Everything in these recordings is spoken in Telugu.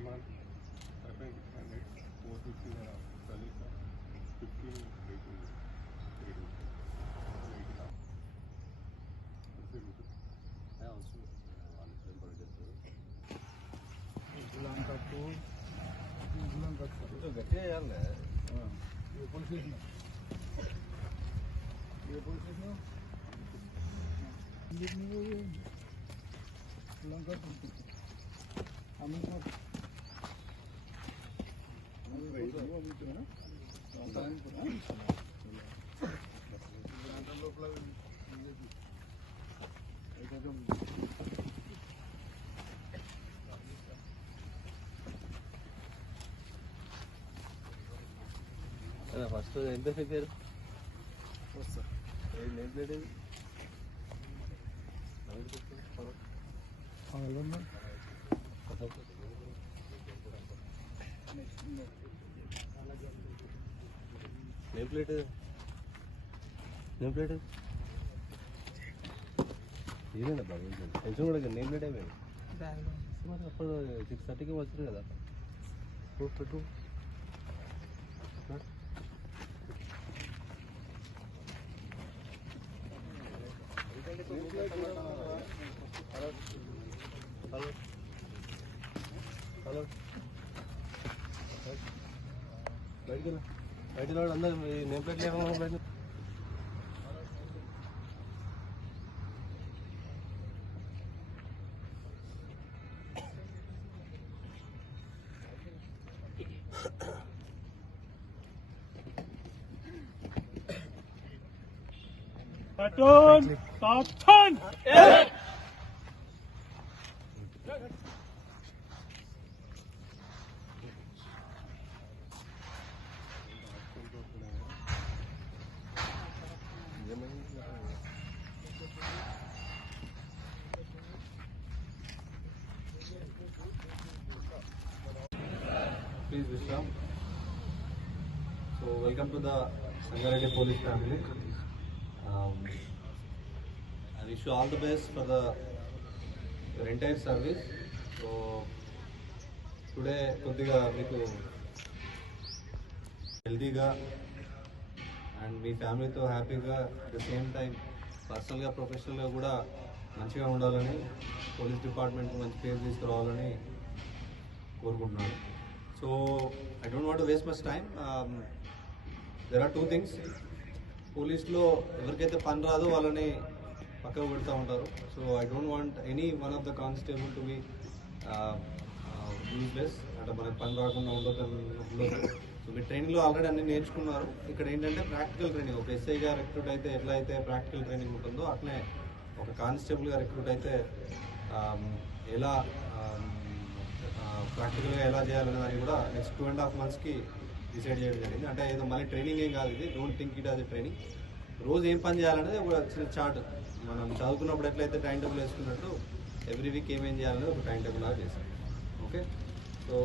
Demand seven hundred four fifty service fifteen eighteen eighteen Ghulam కట్టు గులాం కట్టు గట్టిగా చేయాలి ఏ పోలీస్ స్టేషన్ ఏ పోలీస్ స్టేషన్ ఎందుకు నువ్వు గులాం కట్టు అమ్ముతున్నా లోపల ఫస్ట్ ఎంత ఫిగర్ వస్తా name plate plate. Name plate? ఏదైనా బాబు టెన్షన్ కూడా నేమ్ ప్లేట్ అయిపోయింది మరి అప్పుడు సిక్స్ థర్టీకి వచ్చింది కదా. ఓ, పెట్టు హలో హలో బయటికి వెళ్ళా బయటికి రాడు అందరు మీ నేమ్ ప్లేట్ లేకుండా బయట Cartoon! Please Vishram so welcome to the Sangareddy police family. And all the best for their entire service so today కొద్దిగా మీకు హెల్దీగా అండ్ మీ ఫ్యామిలీతో హ్యాపీగా అట్ ద సేమ్ టైం పర్సనల్గా ప్రొఫెషనల్గా కూడా మంచిగా ఉండాలని పోలీస్ డిపార్ట్మెంట్ మంచి పేరు తీసుకురావాలని కోరుకుంటున్నాను. So I don't want waste much time there are two things పోలీస్లో ఎవరికైతే పని రాదో వాళ్ళని పక్కకు పెడతా ఉంటారు. So I don't want any one of the constable to be useless అంటే మనకి పని రాకుండా ఉండదు సో మీ ట్రైనింగ్లో ఆల్రెడీ అన్ని నేర్చుకున్నారు. ఇక్కడ ఏంటంటే ప్రాక్టికల్ ట్రైనింగ్ ఒక ఎస్ఐగా రిక్రూట్ అయితే ఎట్లా అయితే ప్రాక్టికల్ ట్రైనింగ్ ఉంటుందో అట్లే ఒక కానిస్టేబుల్గా రిక్రూట్ అయితే um, ఎలా um, ప్రాక్టికల్గా ఎలా చేయాలనే దాన్ని కూడా నెక్స్ట్ టూ అండ్ హాఫ్ మంత్స్కి డిసైడ్ చేయడం జరిగింది. అంటే ఏదో మళ్ళీ ట్రైనింగ్ ఏం కాదు ఇది. డోంట్ థింక్ ఇట్ అది ట్రైనింగ్ రోజు ఏం పని చేయాలనేది ఒక చిన్న చార్ట్ మనం చదువుకున్నప్పుడు ఎట్లయితే టైం టేబుల్ వేసుకున్నట్టు ఎవ్రీ వీక్ ఏమేం చేయాలనేది ఒక టైం టేబుల్ లాగా చేశాం. Okay so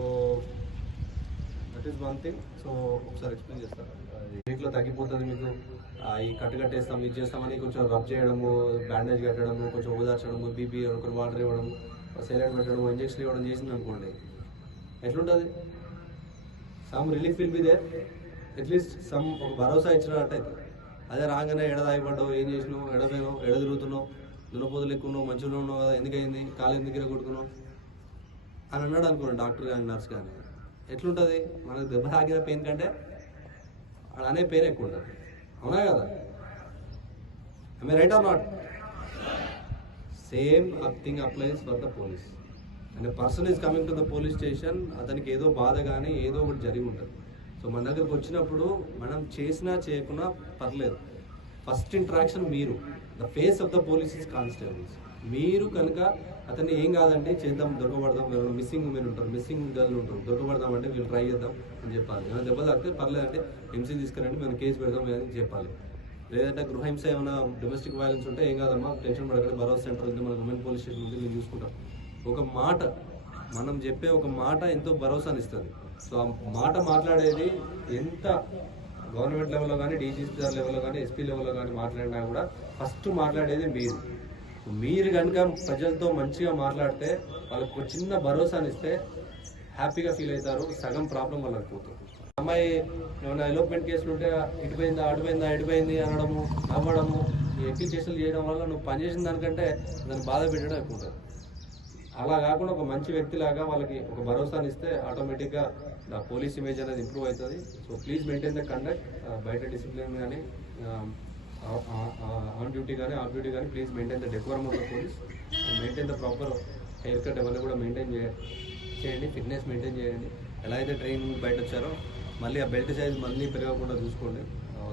that is one thing so ఒకసారి ఎక్స్ప్లెయిన్ చేస్తాను. వీక్లో తగ్గిపోతుంది మీకు. ఈ కట్టు కట్టేస్తాం ఇది చేస్తామని కొంచెం రబ్ చేయడము బ్యాండేజ్ కట్టడము కొంచెం ఓదార్చడము బీపీ ఒక వాటర్ ఇవ్వడము. సైలెంట్ పెట్టడము ఇంజక్షన్ ఇవ్వడం చేసింది అనుకోండి. ఎట్లుంటుంది? Some relief will be there at least some ఒక భరోసా ఇచ్చినట్టు అయితే అదే రాగానే ఎడదాగిపడ్డావు ఏం చేసినావు ఎడపోయినావు ఎడ తిరుగుతున్నావు దున్నపోతులు ఎక్కున్నావు మంచిలో ఉన్నావు కదా ఎందుకైంది కాలు ఎందుకు కొడుకున్నావు అని అన్నాడు అనుకోండి డాక్టర్ కానీ నర్స్ కానీ. ఎట్లుంటుంది? మనకు దెబ్బ తాకిన పెయిన్ కంటే వాడు అనే పెయిన్ ఎక్కువ ఉంటుంది. అవునా కదా? I right or not same thing applies for the police. And person is coming to the police station అతనికి ఏదో బాధ కానీ ఏదో ఒకటి జరిగి ఉంటుంది. సో మన దగ్గరకు వచ్చినప్పుడు మనం చేసినా చేయకున్నా పర్లేదు. ఫస్ట్ ఇంట్రాక్షన్ మీరు. The face of the police is constables. మీరు కనుక అతన్ని ఏం కాదండి చేద్దాం దొరకబడదాం మీరు మిస్సింగ్ ఉమెన్ ఉంటారు మిస్సింగ్ గర్ల్ ఉంటారు దొరకబడదాం అంటే వీళ్ళు ట్రై చేద్దాం అని చెప్పాలి. దెబ్బ తాకితే పర్లేదంటే ఎంసీ తీసుకురండి మేము కేసు పెడదాం అని చెప్పాలి. లేదంటే గృహహింస ఏమైనా డొమెస్టిక్ వైలెన్స్ ఉంటే ఏం కాదమ్మా? టెన్షన్ పడకండి భరోసా సెంటర్ ఉంది మన ఉమెన్ పోలీస్ స్టేషన్ ఉంది మేము చూసుకుంటాం. ఒక మాట మనం చెప్పే ఒక మాట ఎంతో భరోసాని ఇస్తుంది. సో ఆ మాట మాట్లాడేది ఎంత గవర్నమెంట్ లెవెల్లో కానీ డీజీసీఆర్ లెవెల్లో కానీ ఎస్పీ లెవెల్లో కానీ మాట్లాడినా కూడా ఫస్ట్ మాట్లాడేది మీరు. మీరు కనుక ప్రజలతో మంచిగా మాట్లాడితే వాళ్ళకు ఒక చిన్న భరోసాని ఇస్తే హ్యాపీగా ఫీల్ అవుతారు సగం ప్రాబ్లం వాళ్ళకి పోతుంది. అమ్మాయి ఏమైనా ఎలోప్మెంట్ కేసులు ఉంటే ఇటుపోయిందా అటుపోయిందా ఎటుపోయింది అనడము నవ్వడము ఈ అప్లికేషన్లు చేయడం వల్ల నువ్వు పనిచేసిన దానికంటే దాన్ని బాధ పెట్టడం ఎక్కువ ఉంటుంది. అలా కాకుండా ఒక మంచి వ్యక్తిలాగా వాళ్ళకి ఒక భరోసాని ఇస్తే ఆటోమేటిక్గా నా పోలీస్ ఇమేజ్ అనేది ఇంప్రూవ్ అవుతుంది. So please maintain the conduct బయట డిసిప్లిన్ కానీ ఆన్ డ్యూటీ కానీ ఆఫ్ డ్యూటీ కానీ please maintain the decorum of the police maintain the proper hair cut ఎవరిని కూడా మెయింటైన్ చేయ చేయండి ఫిట్నెస్ మెయింటైన్ చేయండి. ఎలా అయితే ట్రైన్ బయట వచ్చారో మళ్ళీ ఆ బెల్ట్ సైజ్ మళ్ళీ పెరగకుండా చూసుకోండి.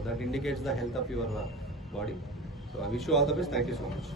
That indicates the health of your body so I wish all the best thank you so much